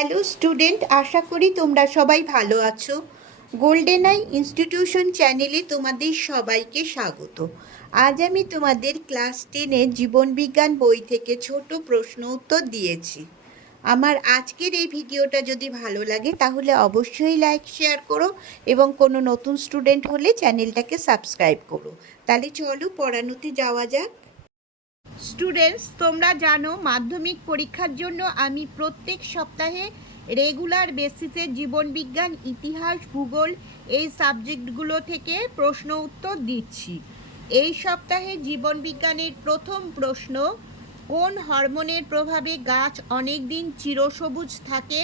Hello student, আশা করি তোমরা সবাই ভালো আছো। গোল্ডেন আই ইনস্টিটিউশন চ্যানেলে তোমাদের সবাইকে স্বাগত। আজ আমি তোমাদের ক্লাস 10-এর জীবনবিজ্ঞান বই থেকে ছোট প্রশ্ন উত্তর দিয়েছি। আমার আজকের এই ভিডিওটা যদি ভালো লাগে তাহলে অবশ্যই লাইক শেয়ার করো এবং কোনো নতুন স্টুডেন্ট হলে চ্যানেলটাকে সাবস্ক্রাইব করো। তাহলে চলো পড়ানোতে যাওয়া যাক। স্টুডেন্টস, তোমরা জানো মাধ্যমিক পরীক্ষার জন্য আমি প্রত্যেক সপ্তাহে রেগুলার বেসিসে জীবনবিজ্ঞান, ইতিহাস, ভূগোল এই সাবজেক্টগুলো থেকে প্রশ্ন উত্তর দিচ্ছি। এই সপ্তাহে জীবনবিজ্ঞানের প্রথম প্রশ্ন, কোন হরমোনের প্রভাবে গাছ অনেক দিন চিরসবুজ থাকে,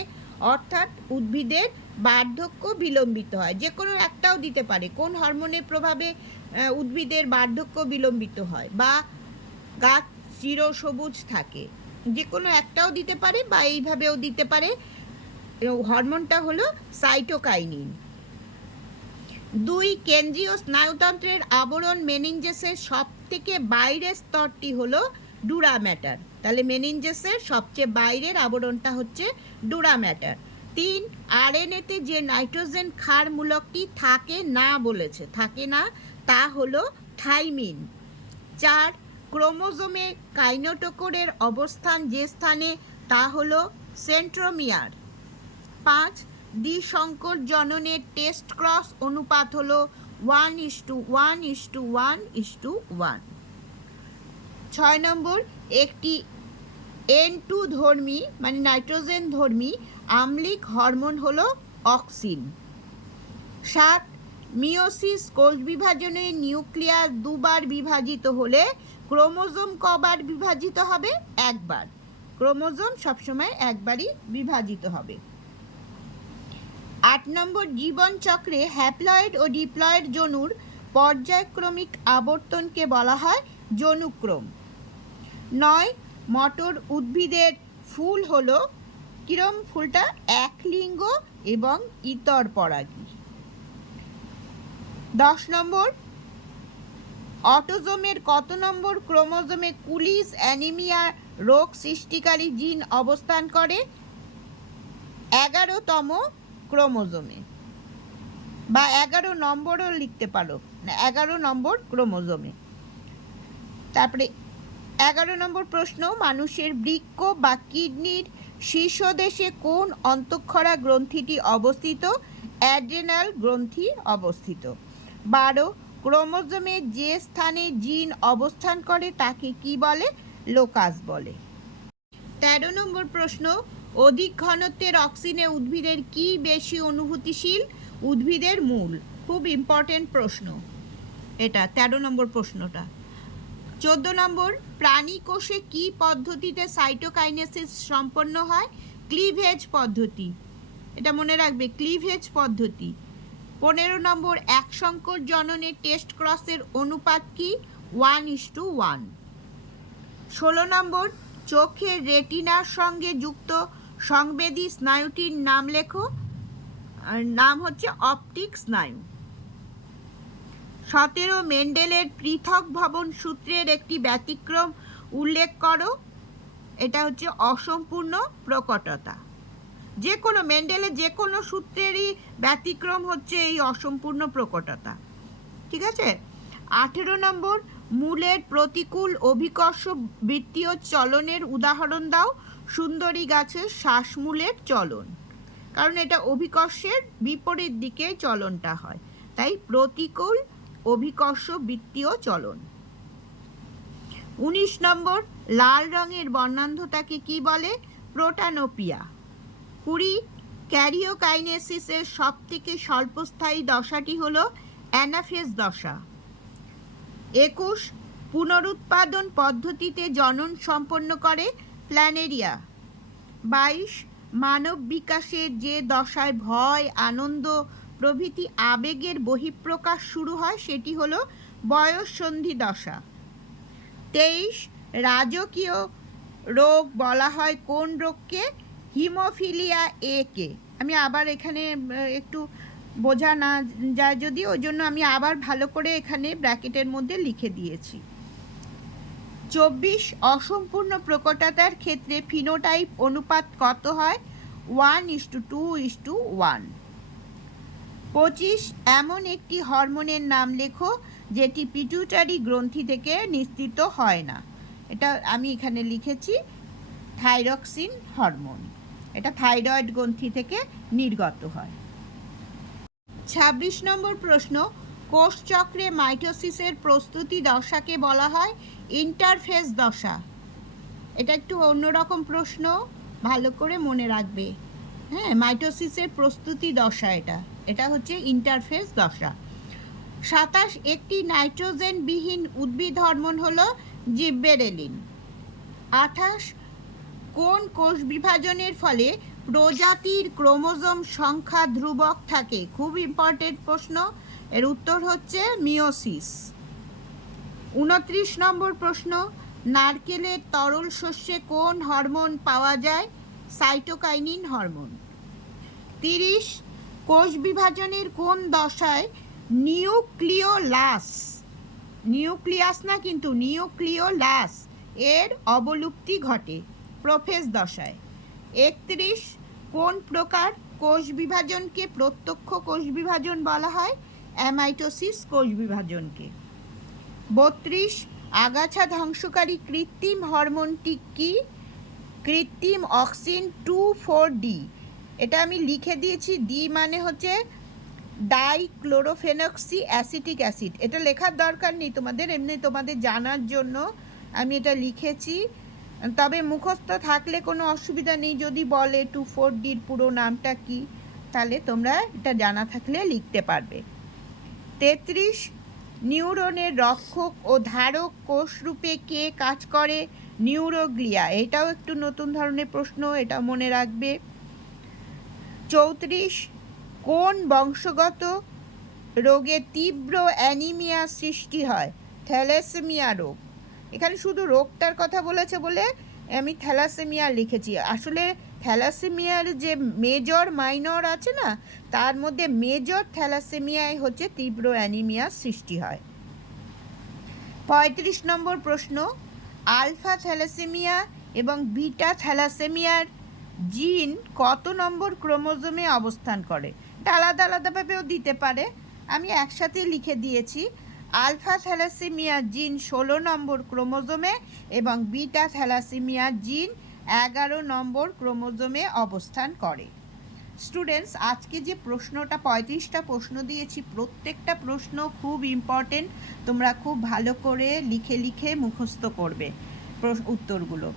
অর্থাৎ উদ্ভিদের বার্ধক্য বিলম্বিত হয়? যে কোনো একটাও দিতে পারে। কোন হরমোনের প্রভাবে উদ্ভিদের বার্ধক্য বিলম্বিত হয় বা গাছ চিরসবুজ থাকে? যে কোনো একটাও দিতে পারে বা এইভাবেও দিতে পারে। হরমোনটা হলো সাইটোকাইনিন। 2, কেন্দ্রীয় স্নায়ুতন্ত্রের আবরণ মেনিনজেসের সব থেকে বাইরের স্তরটি হলো ডুরা ম্যাটার। তাহলে মেনিনজেসের সবচেয়ে বাইরের আবরণটা হচ্ছে ডুরা ম্যাটার। 3, আরএনএতে যে নাইট্রোজেন ক্ষার মূলকটি থাকে না বলেছে, থাকে না, তা হলো থাইমিন। 4, ক্রোমোজোমে কাইনেটোকোরের অবস্থান যে স্থানে, তা হলো সেন্ট্রোমিয়ার। 5, দ্বিসংকর জননের টেস্ট ক্রস অনুপাত হলো 1:1:1:1। 6 নম্বর, একটি N2 ধর্মী মানে নাইট্রোজেন ধর্মী আম্লিক হরমোন হলো অক্সিন। 7, মিওসিস কোষ বিভাজনে নিউক্লিয়াস দুবার বিভাজিত হলে ক্রোমোজোম কবার বিভাজিত হবে? একবার। ক্রোমোজোম সবসময় একবারই বিভাজিত হবে। 8 নম্বর, জীবন চক্রে হ্যাপ্লয়েড ও ডিপ্লয়েড যনুর পর্যায়ক্রমিক আবর্তনকে বলা হয় যনুক্রম। 9, মটর উদ্ভিদের ফুল হলো কিরম? ফুলটা একলিঙ্গ এবং ইতর পরাগী। 10 নম্বর, অটোজোমের কত নম্বর ক্রোমোজোমে কুলিস অ্যানিমিয়া রোগ সৃষ্টিকারী জিন অবস্থান করে? 11তম ক্রোমোজোমে, বা 11 নম্বরও লিখতে পারো, 11 নম্বর ক্রোমোজোমে। তারপরে 11 নম্বর প্রশ্ন, মানুষের বৃক্ক বা কিডনির শীর্ষদেশে কোন অন্তঃক্ষরা গ্রন্থিটি অবস্থিত? অ্যাড্রেনাল গ্রন্থি অবস্থিত। 12, ক্রোমোজোমে যে স্থানে জিন অবস্থান করে তাকে কি বলে? লোকাস বলে। 13 নম্বর প্রশ্ন, অধিক ঘনত্বের অক্সিজেনে উদ্ভিদের কি বেশি অনুভূতিশীল? উদ্ভিদের মূল। খুব ইম্পর্টেন্ট প্রশ্ন এটা, 13 নম্বর প্রশ্নটা। 14 নম্বর, প্রাণী কোষে কি পদ্ধতিতে সাইটোকাইনেসিস সম্পন্ন হয়? ক্লিভেজ পদ্ধতি। এটা মনে রাখবে, ক্লিভেজ পদ্ধতি। 15 নম্বর, এক সংকর জননের টেস্ট ক্রসের অনুপাত কি? 1:1। 16 নম্বর, চোখের রেটিনার সঙ্গে যুক্ত সংবেদী স্নায়ুটির নাম লেখো। নাম হচ্ছে অপটিক স্নায়ু। 17, মেন্ডেলের পৃথক ভবন সূত্রের একটি ব্যতিক্রম উল্লেখ করো। এটা হচ্ছে অসম্পূর্ণ প্রকটতা। যে কোনো মেন্ডেলের যে কোনো সূত্রেরই ব্যতিক্রম হচ্ছে এই অসম্পূর্ণ প্রকটতা। ঠিক আছে। 18 নম্বর, মূলের প্রতিকূল অভিকর্ষ বৃত্তীয় চলনের উদাহরণ দাও। সুন্দরী গাছের শ্বাসমূলের চলন, কারণ এটা অভিকর্ষের বিপরীত দিকে চলনটা হয়, তাই প্রতিকূল অভিকর্ষ বৃত্তীয় চলন। 19 নম্বর, লাল রঙের বর্ণান্ধতাকে কি বলে? প্রোটানোপিয়া। 20, ক্যারিওকাইনেসিসের সব থেকে স্বল্পস্থায়ী দশাটি হলো অ্যানাফেজ দশা। 21, পুনরুৎপাদন পদ্ধতিতে জনন সম্পন্ন করে প্ল্যানেরিয়া। 22, মানব বিকাশের যে দশায় ভয়, আনন্দ প্রভৃতি আবেগের বহিঃপ্রকাশ শুরু হয় সেটি হলো বয়ঃসন্ধি দশা। 23, রাজকীয় রোগ বলা হয় কোন রোগকে? হিমোফিলিয়া এ কে। আমি আবার এখানে একটু বোঝা না যায় যদি, ওই জন্য আমি আবার ভালো করে এখানে ব্র্যাকেটের মধ্যে লিখে দিয়েছি। 24, অসম্পূর্ণ প্রকটতার ক্ষেত্রে ফিনোটাইপ অনুপাত কত হয়? 1:2:1। 25 এমন একটি হরমোনের নাম লেখো যেটি পিটুইটারি গ্রন্থি থেকে নিঃসৃত হয় না। এটা আমি এখানে লিখেছি থাইরক্সিন হরমোন। এটা থাইরয়েড গ্রন্থি থেকে নির্গত হয়। 26 নম্বর প্রশ্ন, কোষচক্রে মাইটোসিসের প্রস্তুতি দশাকে বলা হয় ইন্টারফেজ দশা। এটা একটু অন্যরকম প্রশ্ন, ভালো করে মনে রাখবে। হ্যাঁ, মাইটোসিসের প্রস্তুতি দশা এটা হচ্ছে ইন্টারফেজ দশা। 27 একটি নাইট্রোজেনবিহীন উদ্ভিদ হরমোন হলো জিব্বেরেলিন। 28 কোন কোষ বিভাজনের ফলে প্রজাতির ক্রোমোজোম সংখ্যা ধ্রুবক থাকে? খুব ইম্পর্টেন্ট প্রশ্ন, এর উত্তর হচ্ছে মিওসিস। 29 নম্বর প্রশ্ন, নারকেলের তরল শস্যে কোন হরমোন পাওয়া যায়? Cytokinin hormone. 30 কোষ বিভাজনের কোন দশায় নিউক্লিয়াস না কিন্তু নিউক্লিওলাস এর অবলুপ্তি ঘটে? প্রোফেজ দশায়। 31 কোন প্রকার কোষ বিভাজনকে প্রত্যক্ষ কোষ বিভাজন বলা হয়? অ্যামাইটোসিস কোষ বিভাজনকে। 32 আগাছা ধ্বংসকারী কৃত্রিম হরমোনটি কি? কৃত্রিম অক্সিন 2,4-D। এটা আমি লিখে দিয়েছি, ডি মানে হচ্ছে ডাইক্লোরোফেনক্সি অ্যাসিটিক অ্যাসিড। এটা লেখার দরকার নেই তোমাদের, এমনি তোমাদের জানার জন্য আমি এটা লিখেছি। তবে মুখস্থ থাকলে কোনো অসুবিধা নেই, যদি বলে 2,4-Dর পুরো নামটা কি, তাহলে তোমরা এটা জানা থাকলে লিখতে পারবে। 33 নিউরনের রক্ষক ও ধারক কোষ রূপে কে কাজ করে? নিউরোগ্লিয়া। এটাও একটু নতুন ধরনের প্রশ্ন, এটা মনে রাখবে। 34 কোন বংশগত রোগে তীব্র অ্যানিমিয়া সৃষ্টি হয়? থ্যালাসেমিয়া রোগ। এখানে শুধু রোগটার কথা বলেছে বলে আমি থ্যালাসেমিয়া লিখেছি। আসলে থ্যালাসেমিয়ার যে মেজর মাইনর আছে না, তার মধ্যে মেজর থ্যালাসেমিয়ায় হচ্ছে তীব্র অ্যানিমিয়া সৃষ্টি হয়। 35 নম্বর প্রশ্ন, আলফা থ্যালাসেমিয়া এবং বিটা থ্যালাসেমিয়ার জিন কত নম্বর ক্রোমোজোমে অবস্থান করে? এটা আলাদা আলাদাভাবেও দিতে পারে, আমি একসাথে লিখে দিয়েছি। আলফা থ্যালাসেমিয়া জিন 16 নম্বর ক্রোমোজোমে এবং বিটা থ্যালাসেমিয়া জিন 11 নম্বর ক্রোমোজোমে অবস্থান করে। স্টুডেন্টস, আজকে যে প্রশ্নটা 35টা প্রশ্ন দিয়েছি, প্রত্যেকটা প্রশ্ন খুব ইম্পর্টেন্ট। তোমরা খুব ভালো করে লিখে লিখে মুখস্থ করবে উত্তরগুলো।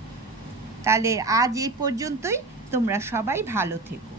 তাহলে আজ এই পর্যন্তই, তোমরা সবাই ভালো থেকো।